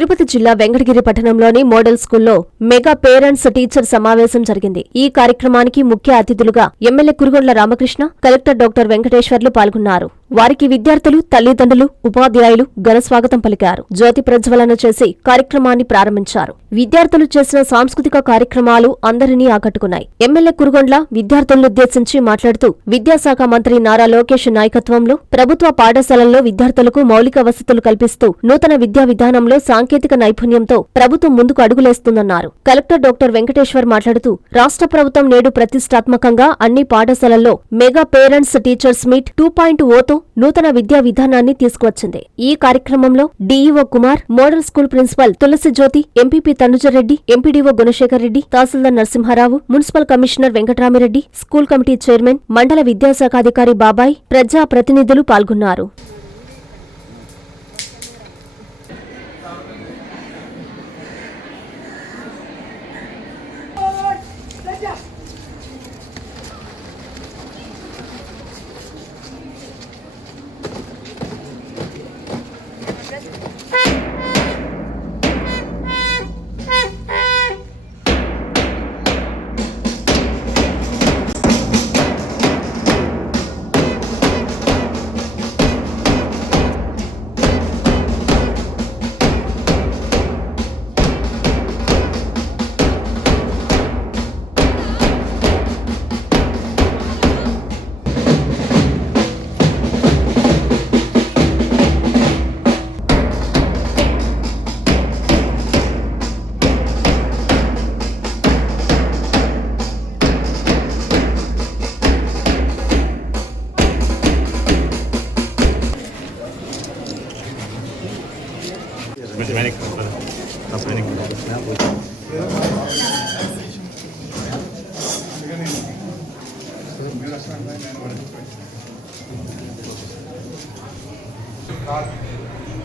తిరుపతి జిల్లా వెంకటగిరి పట్టణంలోని మోడల్ స్కూల్లో మెగా పేరెంట్స్ టీచర్ సమావేశం జరిగింది. ఈ కార్యక్రమానికి ముఖ్య అతిథులుగా MLA Kurugondla Ramakrishna collector doctor Venkateswarlu పాల్గొన్నారు. వారికి విద్యార్థులు తల్లిదండ్రులు ఉపాధ్యాయులు ఘనస్వాగతం పలికారు. జ్యోతి ప్రజ్వలన చేసి కార్యక్రమాన్ని ప్రారంభించారు. విద్యార్థులు చేసిన సాంస్కృతిక కార్యక్రమాలు అందరినీ ఆకట్టుకున్నాయి. ఎమ్మెల్యే కురుగొండ్ల విద్యార్థులనుద్దేశించి మాట్లాడుతూ విద్యాశాఖ మంత్రి నారా లోకేష్ నాయకత్వంలో ప్రభుత్వ పాఠశాలల్లో విద్యార్థులకు మౌలిక వసతులు కల్పిస్తూ నూతన విద్యా విధానంలో సాంకేతిక నైపుణ్యంతో ప్రభుత్వం ముందుకు అడుగులేస్తుందన్నారు. కలెక్టర్ డాక్టర్ వెంకటేశ్వర్ మాట్లాడుతూ రాష్ట్ర ప్రభుత్వం నేడు ప్రతిష్టాత్మకంగా అన్ని పాఠశాలల్లో mega parents teachers meet two point ఓతో నూతన విద్యా విధానాన్ని తీసుకువచ్చింది. ఈ కార్యక్రమంలో DEO Kumar model school principal Tulasi Jyothi MPP Tanuja Reddy MPDO Gunasekhar Reddy tahsildar Narasimha Rao municipal commissioner Venkatarami Reddy school committee chairman మండల విద్యాశాఖాధికారి బాబాయ్ ప్రజా ప్రతినిధులు పాల్గొన్నారు.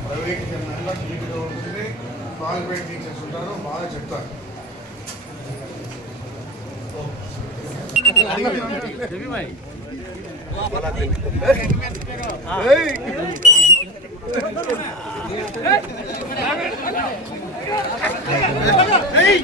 ప్రైవేట్ కన్నా నీట్గా ఉంటుంది క్వాలిఫైడ్ టీచర్స్ ఉంటారు బాగా చెప్తారు ఇది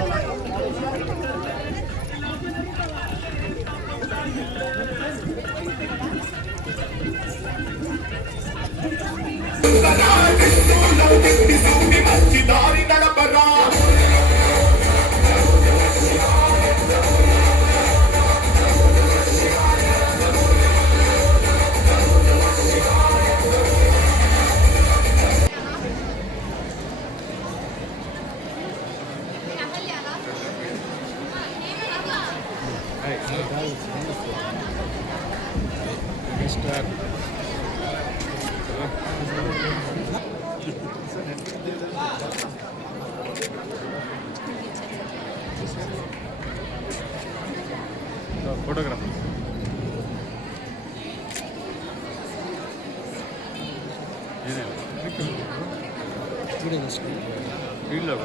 Gracias. ഫോട്ടോഗ്രാഫർ വീട്ടിലോ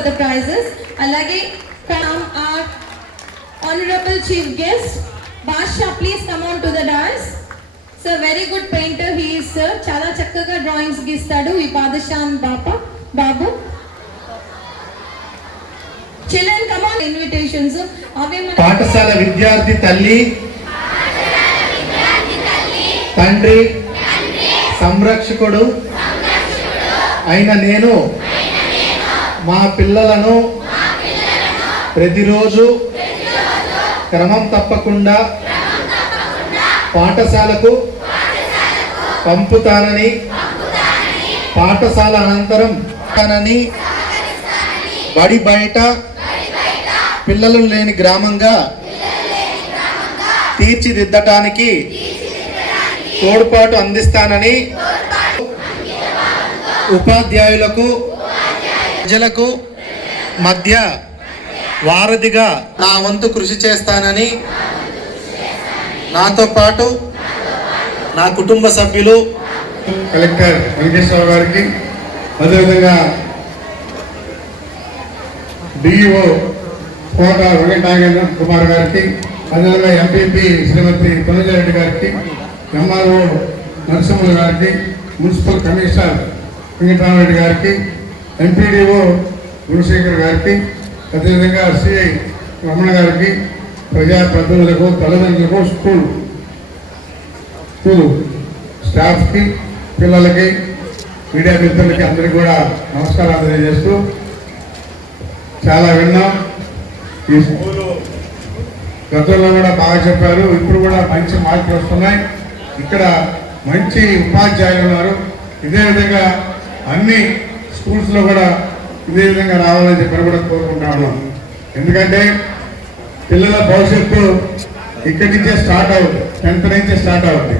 For the prizes అలాగే come our honourable chief guest Basha please come on to the dance sir very good painter he sir చాలా చక్కగా డ్రాయింగ్స్ గీస్తాడు ఈ బాదషాన్ బాపా బాబు. చిల్డ్రన్ కమ్ ఆన్ ఇన్విటేషన్స్ అవే పాఠశాల విద్యార్థి తల్లి. తండ్రి. సంరక్షకుడు. అయిన నేను. మా పిల్లలను ప్రతిరోజు క్రమం తప్పకుండా పాఠశాలకు పంపుతానని పాఠశాల అనంతరం తానని బడి బయట పిల్లలు లేని గ్రామంగా తీర్చిదిద్దటానికి తోడ్పాటు అందిస్తానని ఉపాధ్యాయులకు ప్రజలకు మధ్య వారధిగా నా వంతు కృషి చేస్తానని నాతో పాటు నా కుటుంబ సభ్యులు కలెక్టర్ వెంకటేశ్వర గారికి అదేవిధంగా డిఈఓ కోట వెంకటనాగేంద్ర కుమార్ గారికి అదేవిధంగా ఎంపీపీ శ్రీమతి తనుజారెడ్డి గారికి ఎంఆర్ఓ నరసింహులు గారికి మున్సిపల్ కమిషనర్ వెంకటరామరెడ్డి గారికి ఎంపీడీఓ గుణశేఖర్ గారికి అదేవిధంగా సిఐ రమణ గారికి ప్రజాప్రతినిధులకు తల్లిదండ్రులకు స్కూల్ స్కూల్ స్టాఫ్కి పిల్లలకి మీడియా మిత్రులకి అందరికీ కూడా నమస్కారాలు తెలియజేస్తూ చాలా విన్నాం. ఈ స్కూలు గతంలో కూడా బాగా చెప్పారు ఇప్పుడు కూడా మంచి మార్కులు వస్తున్నాయి. ఇక్కడ మంచి ఉపాధ్యాయులు ఉన్నారు. ఇదే విధంగా అన్ని స్కూల్స్లో కూడా ఇదే విధంగా రావాలని చెప్పి కూడా కోరుకుంటా ఉన్నాం ఎందుకంటే పిల్లల భవిష్యత్తు ఇక్కడి నుంచే స్టార్ట్ అవుతుంది టెన్త్ నుంచే స్టార్ట్ అవుతుంది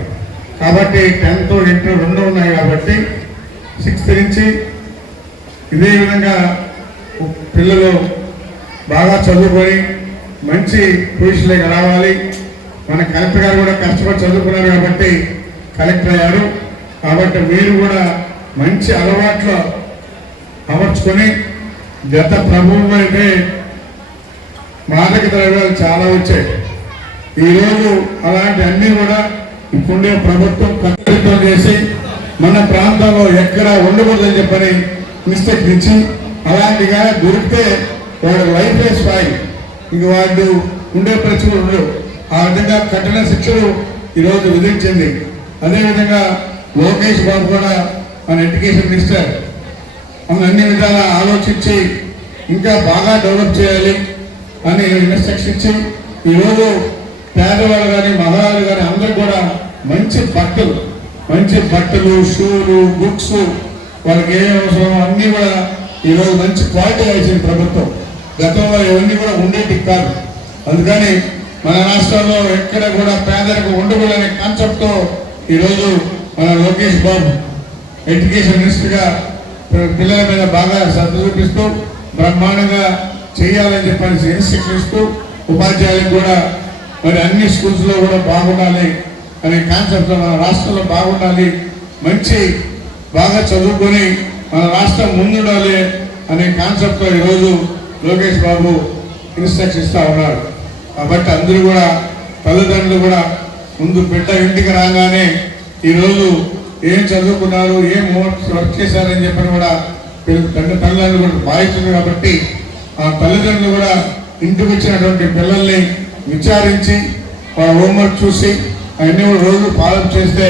కాబట్టి టెన్త్ ఇంటర్ రెండు ఉన్నాయి కాబట్టి సిక్స్త్ నుంచి ఇదే విధంగా పిల్లలు బాగా చదువుకొని మంచి పొజిషన్లోకి రావాలి. మన కలెక్టర్ గారు కూడా కష్టపడి చదువుకున్నారు కాబట్టి కలెక్టర్ అయ్యారు. కాబట్టి మీరు కూడా మంచి అలవాట్లో అమర్చుకొని గత ప్రభుత్వం అయితే మాదక ద్రవ్యాలు చాలా వచ్చాయి. ఈరోజు అలాంటి అన్నీ కూడా ఇప్పుడే ప్రభుత్వం కట్టుదిట్టం చేసి మన ప్రాంతంలో ఎక్కడ ఉండకూడదని చెప్పని మిస్టేక్ ఇచ్చి అలాంటిగా దొరికితే వాడు లైఫ్ స్పాయి ఇంక వాడు ఉండే ప్రశ్నలు ఉండవు. ఆ విధంగా కఠిన శిక్షలు ఈరోజు విధించింది. అదేవిధంగా లోకేష్ బాబు కూడా మన ఎడ్యుకేషన్ మినిస్టర్ మనం అన్ని విధాలా ఆలోచించి ఇంకా బాగా డెవలప్ చేయాలి అని ఇన్స్ట్రక్షన్ ఇచ్చి ఈరోజు పేదవాళ్ళు కానీ మగవాళ్ళు కానీ అందరూ కూడా మంచి బట్టలు మంచి బట్టలు షూలు బుక్స్ వాళ్ళకి ఏం అవసరం అన్నీ కూడా ఈరోజు మంచి క్వాలిటీ వేసింది ప్రభుత్వం. గతంలో ఇవన్నీ కూడా ఉండేటి కాదు. అందుకని మన రాష్ట్రంలో ఎక్కడ కూడా పేదలకు ఉండకూడదనే కాన్సెప్ట్తో ఈరోజు మన లోకేష్ బాబు ఎడ్యుకేషన్ మినిస్టర్గా పిల్లల మీద బాగా శ్రద్ధ చూపిస్తూ బ్రహ్మాండంగా చేయాలని చెప్పని ఇన్స్ట్రక్షన్ ఇస్తూ ఉపాధ్యాయులకు కూడా మరి అన్ని స్కూల్స్లో కూడా బాగుండాలి అనే కాన్సెప్ట్ మన రాష్ట్రంలో బాగుండాలి మంచి బాగా చదువుకొని మన రాష్ట్రం ముందుండాలి అనే కాన్సెప్ట్తో ఈరోజు లోకేష్ బాబు ఇన్స్ట్రక్షన్ ఇస్తూ ఉన్నారు. కాబట్టి అందరూ కూడా తల్లిదండ్రులు కూడా ముందు బిడ్డ ఇంటికి రాగానే ఈరోజు ఏం చదువుకున్నారు ఏం వర్క్ చేశారని చెప్పని కూడా తండ్రి తల్లిదండ్రులు కూడా భావిస్తుంది కాబట్టి ఆ తల్లిదండ్రులు కూడా ఇంటికి వచ్చినటువంటి పిల్లల్ని విచారించి వాళ్ళ హోంవర్క్ చూసి అవన్నీ కూడా రోజు ఫాలో చేస్తే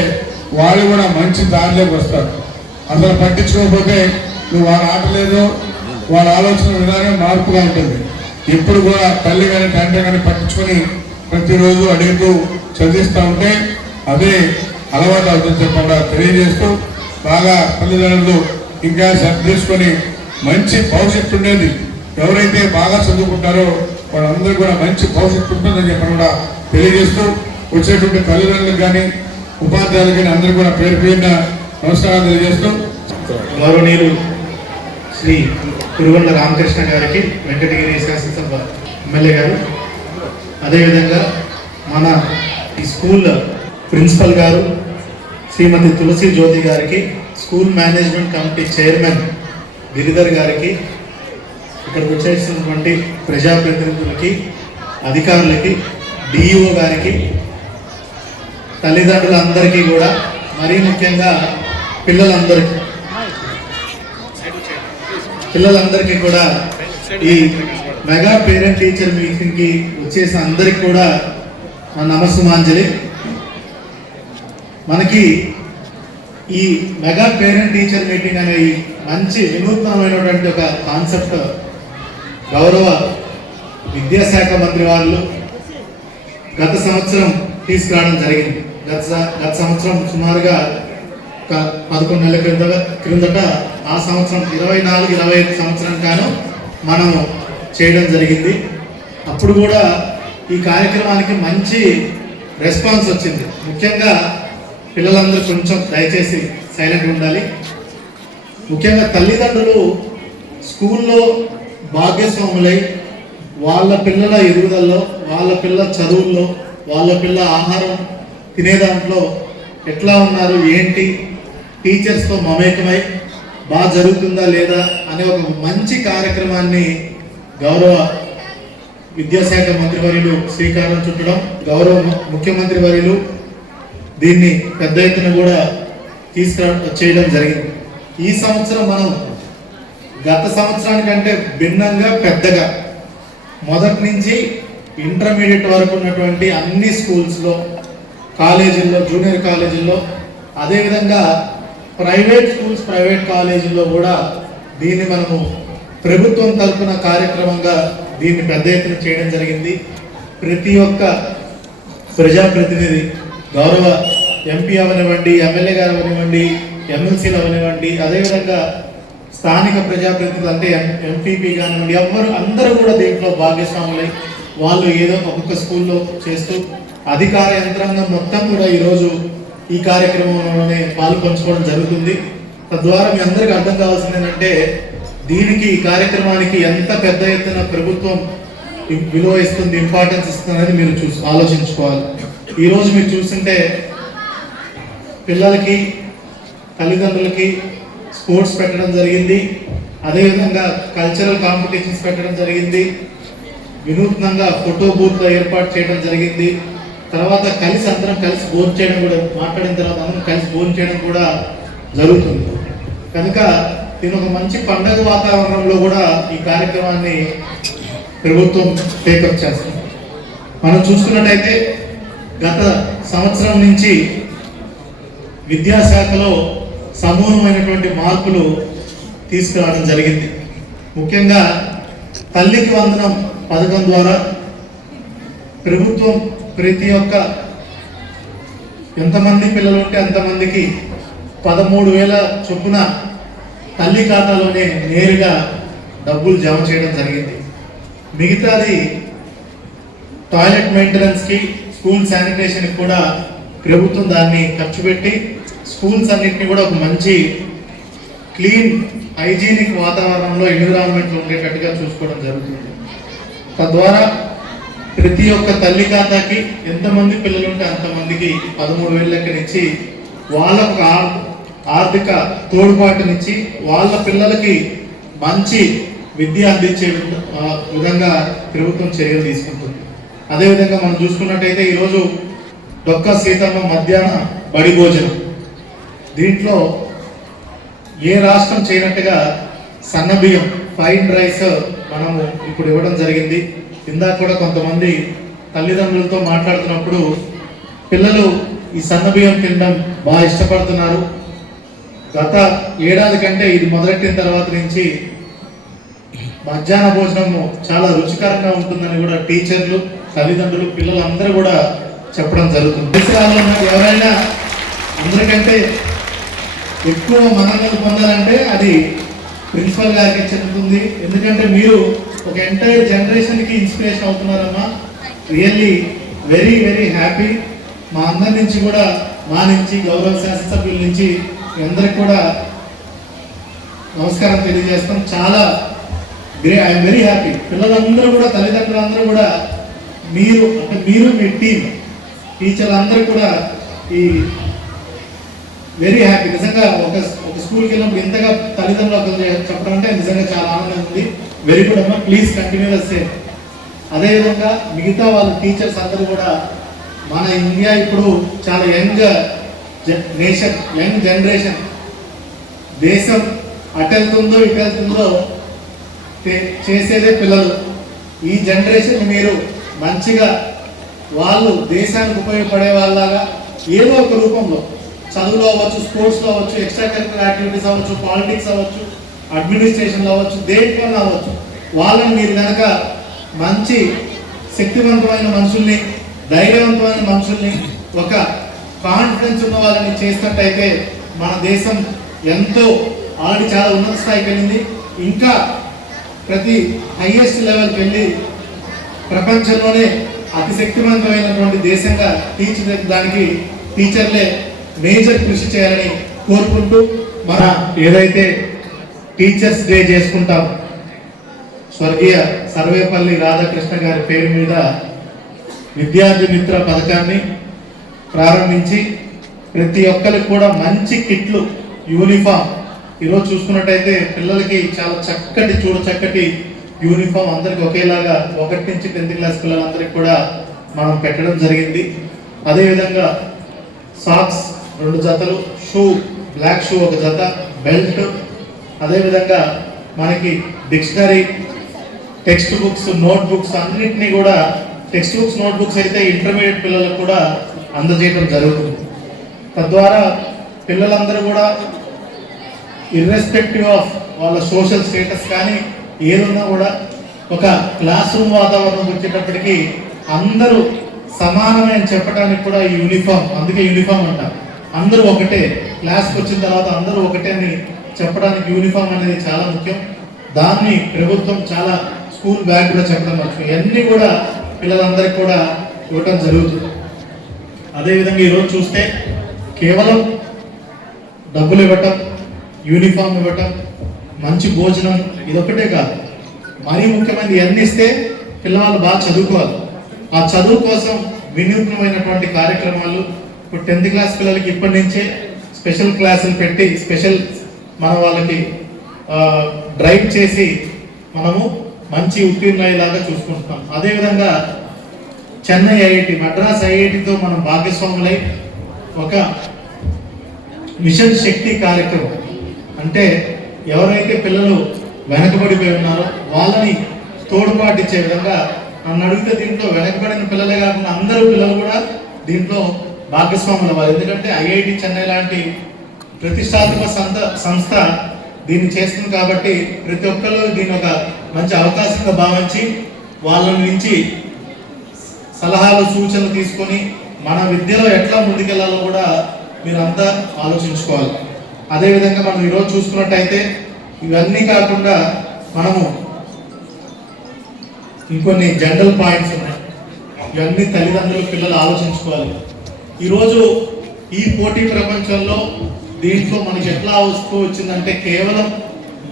వాళ్ళు కూడా మంచి దారిలోకి వస్తారు. అసలు పట్టించుకోకపోతే నువ్వు వాళ్ళ ఆటలేదు వాళ్ళ ఆలోచన విధానం మార్పుగా ఉంటుంది. ఎప్పుడు కూడా తల్లి కానీ తండ్రి కానీ పట్టించుకొని ప్రతిరోజు అడుగుతూ చదివిస్తూ ఉంటే అదే అలవాటు అవుతుంది చెప్పకుండా తెలియజేస్తూ బాగా తల్లిదండ్రులు ఇంకా శ్రద్ధ తీసుకొని మంచి భవిష్యత్తు ఉండేది. ఎవరైతే బాగా చదువుకుంటారో వాళ్ళందరూ కూడా మంచి భవిష్యత్తు ఉంటుందని చెప్పి కూడా తెలియజేస్తూ వచ్చేటువంటి తల్లిదండ్రులకు కానీ ఉపాధ్యాయులు కానీ అందరూ కూడా పేరు పేరున నమస్కారాలు తెలియజేస్తూ గౌరవనీయులు శ్రీ కురుగొండ రామకృష్ణ గారికి వెంకటగిరి శాసనసభ ఎమ్మెల్యే గారు. అదేవిధంగా మన ఈ స్కూల్ ప్రిన్సిపల్ గారు శ్రీమతి తులసి జ్యోతి గారికి school management committee chairman Giridhar గారికి ఇక్కడికి వచ్చేసినటువంటి ప్రజాప్రతినిధులకి అధికారులకి డిఈఓ గారికి తల్లిదండ్రులందరికీ కూడా మరీ ముఖ్యంగా పిల్లలందరికీ పిల్లలందరికీ కూడా ఈ మెగా పేరెంట్ టీచర్ మీటింగ్కి వచ్చేసిన అందరికి కూడా నా నమస్సుమాంజలి. మనకి ఈ మెగా పేరెంట్ టీచర్ మీటింగ్ అనే ఈ మంచి వినూత్నమైనటువంటి ఒక కాన్సెప్ట్ గౌరవ విద్యాశాఖ మంత్రి వాళ్ళు గత సంవత్సరం తీసుకురావడం జరిగింది. గత గత సంవత్సరం సుమారుగా ఒక పదకొండు నెలల క్రింద క్రిందట ఆ సంవత్సరం ఇరవై నాలుగు ఇరవై ఐదు సంవత్సరం కాను మనం చేయడం జరిగింది. అప్పుడు కూడా ఈ కార్యక్రమానికి మంచి రెస్పాన్స్ వచ్చింది. ముఖ్యంగా పిల్లలందరూ కొంచెం దయచేసి సైలెంట్ ఉండాలి. ముఖ్యంగా తల్లిదండ్రులు స్కూల్లో భాగ్యస్వాములై వాళ్ళ పిల్లల ఎదుగుదలలో వాళ్ళ పిల్లల చదువుల్లో వాళ్ళ పిల్లల ఆహారం తినే దాంట్లో ఎట్లా ఉన్నారు ఏంటి టీచర్స్తో మమేకమై బాగా జరుగుతుందా లేదా అనే ఒక మంచి కార్యక్రమాన్ని గౌరవ విద్యాశాఖ మంత్రివర్యులు శ్రీకారం చుట్టడం గౌరవ ముఖ్యమంత్రి వర్యులు దీన్ని పెద్ద ఎత్తున కూడా తీసుకురా చేయడం జరిగింది. ఈ సంవత్సరం మనం గత సంవత్సరానికంటే భిన్నంగా పెద్దగా మొదటి నుంచి ఇంటర్మీడియట్ వరకు ఉన్నటువంటి అన్ని స్కూల్స్లో కాలేజీల్లో జూనియర్ కాలేజీల్లో అదేవిధంగా ప్రైవేట్ స్కూల్స్ ప్రైవేట్ కాలేజీల్లో కూడా దీన్ని మనము ప్రభుత్వం తరపున కార్యక్రమంగా దీన్ని పెద్ద ఎత్తున చేయడం జరిగింది. ప్రతి ఒక్క ప్రజాప్రతినిధి గౌరవ ఎంపీ అవనివ్వండి ఎమ్మెల్యే గారు అవనివ్వండి ఎమ్మెల్సీలు అవనివ్వండి అదేవిధంగా స్థానిక ప్రజాప్రతినిధులు అంటే ఎం ఎంపీపీ కానివ్వండి ఎవ్వరు అందరూ కూడా దీంట్లో భాగస్వాములై వాళ్ళు ఏదో ఒక్కొక్క స్కూల్లో చేస్తూ అధికార యంత్రాంగం మొత్తం కూడా ఈరోజు ఈ కార్యక్రమంలోనే పాలు పంచుకోవడం జరుగుతుంది. తద్వారా మీ అందరికీ అర్థం కావాల్సింది ఏంటంటే దీనికి ఈ కార్యక్రమానికి ఎంత పెద్ద ఎత్తున ప్రభుత్వం విలువ ఇస్తుంది ఇంపార్టెన్స్ ఇస్తుంది అనేది మీరు చూసి ఆలోచించుకోవాలి. ఈరోజు మీరు చూస్తుంటే పిల్లలకి తల్లిదండ్రులకి స్పోర్ట్స్ పెట్టడం జరిగింది. అదేవిధంగా కల్చరల్ కాంపిటీషన్స్ పెట్టడం జరిగింది. వినూత్నంగా ఫోటో బూత్ ఏర్పాటు చేయడం జరిగింది. తర్వాత కలిసి అందరం కలిసి భోజనం చేయడం కూడా మాట్లాడిన తర్వాత అందరం కలిసి భోజనం చేయడం కూడా జరుగుతుంది. కనుక దీని ఒక మంచి పండగ వాతావరణంలో కూడా ఈ కార్యక్రమాన్ని ప్రభుత్వం టేకప్ చేస్తుంది. మనం చూసుకున్నట్టయితే గత సంవత్సరం నుంచి విద్యాశాఖలో సమూలమైనటువంటి మార్పులు తీసుకురావడం జరిగింది. ముఖ్యంగా తల్లికి వందనం పథకం ద్వారా ప్రభుత్వం ప్రతి ఒక్క ఎంతమంది పిల్లలు ఉంటే అంతమందికి పదమూడు వేల చొప్పున తల్లి ఖాతాలోనే నేరుగా డబ్బులు జమ చేయడం జరిగింది. మిగతాది టాయిలెట్ మెయింటెనెన్స్కి స్కూల్ శానిటేషన్కి కూడా ప్రభుత్వం దాన్ని ఖర్చు పెట్టి స్కూల్స్ అన్నింటినీ కూడా ఒక మంచి క్లీన్ హైజీనిక్ వాతావరణంలో ఎన్విరాన్మెంట్లో ఉండేటట్టుగా చూసుకోవడం జరుగుతుంది. తద్వారా ప్రతి ఒక్క తల్లి ఖాతాకి ఎంతమంది పిల్లలు ఉంటే అంతమందికి పదమూడు వేలు లెక్కనిచ్చి వాళ్ళకు ఆర్థిక తోడ్పాటునిచ్చి వాళ్ళ పిల్లలకి మంచి విద్య అందించే విధంగా ప్రభుత్వం చర్యలు తీసుకుంటుంది. అదేవిధంగా మనం చూసుకున్నట్టయితే ఈరోజు డొక్క సీతమ్మ మధ్యాహ్న బడి భోజనం. దీంట్లో ఏ రాష్ట్రం చేయనట్టుగా సన్నబియ్యం ఫైన్ రైస్ మనము ఇప్పుడు ఇవ్వడం జరిగింది. ఇందాక కూడా కొంతమంది తల్లిదండ్రులతో మాట్లాడుతున్నప్పుడు పిల్లలు ఈ సన్నబియ్యం తినడం బాగా ఇష్టపడుతున్నారు. గత ఏడాది కంటే ఇది మొదలెట్టిన తర్వాత నుంచి మధ్యాహ్న భోజనము చాలా రుచికరంగా ఉంటుందని కూడా టీచర్లు తల్లిదండ్రులు పిల్లలందరూ కూడా చెప్పడం జరుగుతుంది. పరిసరాల్లో ఉన్న ఎవరైనా అందరికంటే ఎక్కువ మన్ననలు పొందాలంటే అది ప్రిన్సిపల్ గారికి చెందుతుంది. ఎందుకంటే మీరు ఒక ఎంటైర్ జనరేషన్కి ఇన్స్పిరేషన్ అవుతున్నారమ్మా. రియల్లీ వెరీ వెరీ హ్యాపీ మా అందరి నుంచి కూడా మా నుంచి గౌరవ శాసనసభ్యుల నుంచి అందరికి కూడా నమస్కారం తెలియజేస్తాం. చాలా గ్రే ఐఎమ్ వెరీ హ్యాపీ పిల్లలందరూ కూడా తల్లిదండ్రులందరూ కూడా మీరు అంటే మీరు మీ టీం టీచర్లు అందరూ కూడా ఈ వెరీ హ్యాపీ నిజంగా ఒక ఒక స్కూల్కి వెళ్ళినప్పుడు ఇంతగా తల్లిదండ్రులు ఒకరు చెప్పడం అంటే నిజంగా చాలా ఆనందంగా ఉంది. వెరీ గుడ్ అమ్మా ప్లీజ్ కంటిన్యూ సేమ్ అదేవిధంగా మిగతా వాళ్ళ టీచర్స్ అందరూ కూడా మన ఇండియా ఇప్పుడు చాలా యంగ్ నేషన్ యంగ్ జనరేషన్. దేశం అటెళ్తుందో ఇటెల్తుందో చేసేదే పిల్లలు. ఈ జనరేషన్ మీరు మంచిగా వాళ్ళు దేశానికి ఉపయోగపడే వాళ్ళలాగా ఏదో ఒక రూపంలో చదువులో అవ్వచ్చు స్పోర్ట్స్లో అవ్వచ్చు ఎక్స్ట్రా కరికులర్ యాక్టివిటీస్ అవ్వచ్చు పాలిటిక్స్ అవ్వచ్చు అడ్మినిస్ట్రేషన్లో అవ్వచ్చు దేంట్లో అవ్వచ్చు. వాళ్ళని మీరు కనుక మంచి శక్తివంతమైన మనుషుల్ని ధైర్యవంతమైన మనుషుల్ని ఒక కాన్ఫిడెన్స్ ఉన్న వాళ్ళని చేసినట్టయితే మన దేశం ఎంతో ఆల్రెడీ చాలా ఉన్నత స్థాయికి వెళ్ళింది. ఇంకా ప్రతి హైయెస్ట్ లెవెల్కి వెళ్ళి ప్రపంచంలోనే అతి శక్తివంతమైనటువంటి దేశంగా తీర్చిదిద్దడానికి టీచర్లే మేజర్ కృషి చేయాలని కోరుకుంటూ మన ఏదైతే టీచర్స్ డే చేసుకుంటాం స్వర్గీయ సర్వేపల్లి రాధాకృష్ణ గారి పేరు మీద విద్యార్థి మిత్ర పథకాన్ని ప్రారంభించి ప్రతి ఒక్కరికి కూడా మంచి కిట్లు యూనిఫామ్ ఈరోజు చూసుకున్నట్టయితే పిల్లలకి చాలా చక్కటి చూడ చక్కటి యూనిఫామ్ అందరికి ఒకేలాగా ఒకటి నుంచి టెన్త్ క్లాస్ పిల్లలందరికీ కూడా మనం పెట్టడం జరిగింది. అదేవిధంగా సాక్స్ రెండు జతలు షూ బ్లాక్ షూ ఒక జత బెల్ట్. అదేవిధంగా మనకి dictionary text books note books కూడా టెక్స్ట్ బుక్స్ నోట్ బుక్స్ అయితే ఇంటర్మీడియట్ పిల్లలకు కూడా అందజేయడం జరుగుతుంది. తద్వారా పిల్లలందరూ కూడా ఇర్రెస్పెక్టివ్ ఆఫ్ వాళ్ళ సోషల్ స్టేటస్ కానీ ఏదున్నా కూడా ఒక క్లాస్ రూమ్ వాతావరణం వచ్చేటప్పటికి అందరూ సమానమే అని చెప్పడానికి కూడా ఈ యూనిఫామ్ అందుకే యూనిఫామ్ అంట. అందరూ ఒకటే. క్లాస్కి వచ్చిన తర్వాత అందరూ ఒకటే అని చెప్పడానికి యూనిఫామ్ అనేది చాలా ముఖ్యం. దాన్ని ప్రభుత్వం చాలా స్కూల్ బ్యాగ్ కూడా చెప్పడం మర్చిపోయి ఇవన్నీ కూడా పిల్లలందరికీ కూడా ఇవ్వటం జరుగుతుంది. అదేవిధంగా ఈరోజు చూస్తే కేవలం డబ్బులు ఇవ్వటం యూనిఫామ్ ఇవ్వటం మంచి భోజనం ఇదొక్కటే కాదు. మరీ ముఖ్యమైనది ఇవన్నీ ఇస్తే పిల్లవాళ్ళు బాగా చదువుకోవాలి. ఆ చదువు కోసం వినూత్నమైనటువంటి కార్యక్రమాలు. ఇప్పుడు టెన్త్ క్లాస్ పిల్లలకి ఇప్పటి నుంచే స్పెషల్ క్లాసులు పెట్టి స్పెషల్ మన వాళ్ళకి డ్రైవ్ చేసి మనము మంచి ఉత్తీర్ణయ్యేలాగా చూసుకుంటున్నాం. అదేవిధంగా చెన్నై ఐఐటి మద్రాస్ ఐఐటితో మనం భాగస్వాములై ఒక మిషన్ శక్తి కార్యక్రమం. అంటే ఎవరైతే పిల్లలు వెనకబడిపోయి ఉన్నారో వాళ్ళని తోడుపాటిచ్చే విధంగా నన్ను అడిగితే దీంట్లో వెనకబడిన పిల్లలే కాకుండా అందరూ పిల్లలు కూడా దీంట్లో భాగస్వాములు అవ్వాలి. ఎందుకంటే ఐఐటి చెన్నై లాంటి ప్రతిష్టాత్మక సంస్థ సంస్థ దీన్ని చేస్తుంది కాబట్టి ప్రతి ఒక్కరు దీని ఒక మంచి అవకాశంగా భావించి వాళ్ళ నుంచి సలహాలు సూచనలు తీసుకొని మన విద్యలో ఎట్లా ముందుకెళ్ళాలో కూడా మీరంతా ఆలోచించుకోవాలి. అదేవిధంగా మనం ఈరోజు చూసుకున్నట్టయితే ఇవన్నీ కాకుండా మనము ఇంకొన్ని జనరల్ పాయింట్స్ ఉన్నాయి. ఇవన్నీ తల్లిదండ్రులు పిల్లలు ఆలోచించుకోవాలి. ఈరోజు ఈ పోటీ ప్రపంచంలో దీంట్లో మనకి ఎట్లా వస్తూ వచ్చిందంటే కేవలం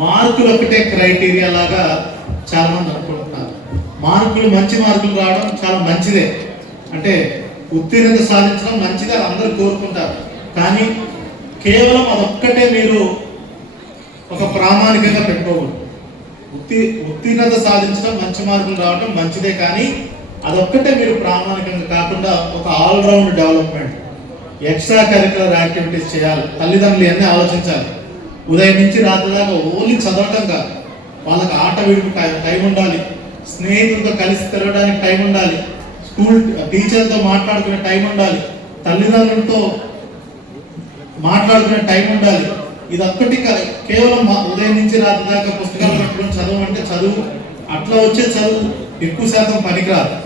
మార్కులు ఒకటే క్రైటీరియా లాగా చాలా మంది అనుకుంటున్నారు. మార్కులు మంచి మార్కులు రావడం చాలా మంచిదే. అంటే ఉత్తీర్ణత సాధించడం మంచిదే అందరూ కోరుకుంటారు. కానీ కేవలం అదొక్కటే మీరు ఒక ప్రామాణికంగా పెట్టుకోకూడదు. ఉత్తీ ఉత్తీర్ణత సాధించడం మంచి మార్కులు రావడం మంచిదే కానీ అదొక్కటే మీరు ప్రామాణికంగా కాకుండా ఒక all round development extra curricular activities చేయాలి. తల్లిదండ్రులు ఇవన్నీ ఆలోచించాలి. ఉదయం నుంచి రాత్రి దాకా ఓన్లీ చదవటం కాదు. వాళ్ళకి ఆట విడుపు టైం ఉండాలి. స్నేహితులతో కలిసి తిరగడానికి టైం ఉండాలి. స్కూల్ టీచర్తో మాట్లాడుకునే టైం ఉండాలి. తల్లిదండ్రులతో మాట్లాడుకునే టైం ఉండాలి. ఇది ఒక్కటి కేవలం ఉదయం నుంచి రాత్రి దాకా పుస్తకాలు పట్టుకొని చదువు అంటే చదువు. అట్లా వచ్చే చదువు ఎక్కువ శాతం పనికిరాదు.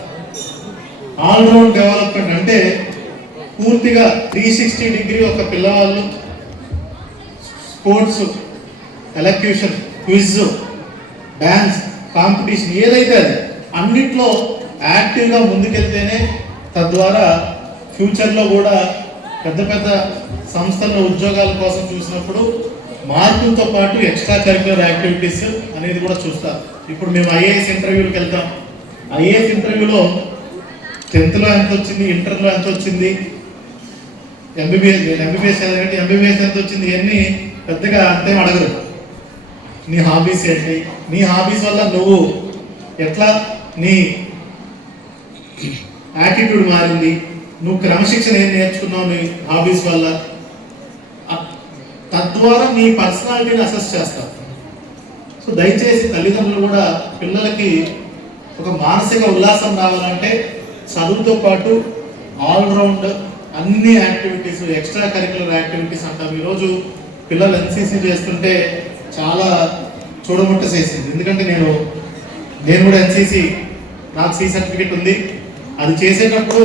ఆల్రౌండ్ డెవలప్మెంట్ అంటే పూర్తిగా త్రీ సిక్స్టీ డిగ్రీ ఒక పిల్లవాళ్ళు sports elocution quiz dance competition ఏదైతే అది అన్నిట్లో యాక్టివ్గా ముందుకెళ్తేనే తద్వారా ఫ్యూచర్లో కూడా పెద్ద పెద్ద సంస్థల్లో ఉద్యోగాల కోసం చూసినప్పుడు మార్కులతో పాటు ఎక్స్ట్రా కరిక్యులర్ యాక్టివిటీస్ అనేది కూడా చూస్తారు ఇప్పుడు మేము ఐఏఎస్ ఇంటర్వ్యూకి వెళ్తాం. ఐఏఎస్ ఇంటర్వ్యూలో టెన్త్లో ఎంత వచ్చింది ఇంటర్లో ఎంత వచ్చింది ఎంబీబీఎస్ ఎంబీబీఎస్ చదివినట్టు ఎంబీబీఎస్ ఎంత వచ్చింది ఇవన్నీ పెద్దగా అంతేం అడగరు. నీ హాబీస్ ఏంటి? నీ హాబీస్ వల్ల నువ్వు ఎట్లా నీ యాటిట్యూడ్ మారింది? నువ్వు క్రమశిక్షణ ఏం నేర్చుకున్నావు నీ హాబీస్ వల్ల? తద్వారా నీ పర్సనాలిటీని అసెస్ చేస్తావు. సో దయచేసి తల్లిదండ్రులు కూడా పిల్లలకి ఒక మానసిక ఉల్లాసం రావాలంటే చదువుతో పాటు ఆల్రౌండ్ అన్ని యాక్టివిటీస్ ఎక్స్ట్రా కరికులర్ యాక్టివిటీస్ అంటాం. ఈరోజు పిల్లలు ఎన్సీసీ చేస్తుంటే చాలా చూడముట్టసేసింది ఎందుకంటే నేను నేను కూడా ఎన్సీసీ నాకు సి సర్టిఫికెట్ ఉంది. అది చేసేటప్పుడు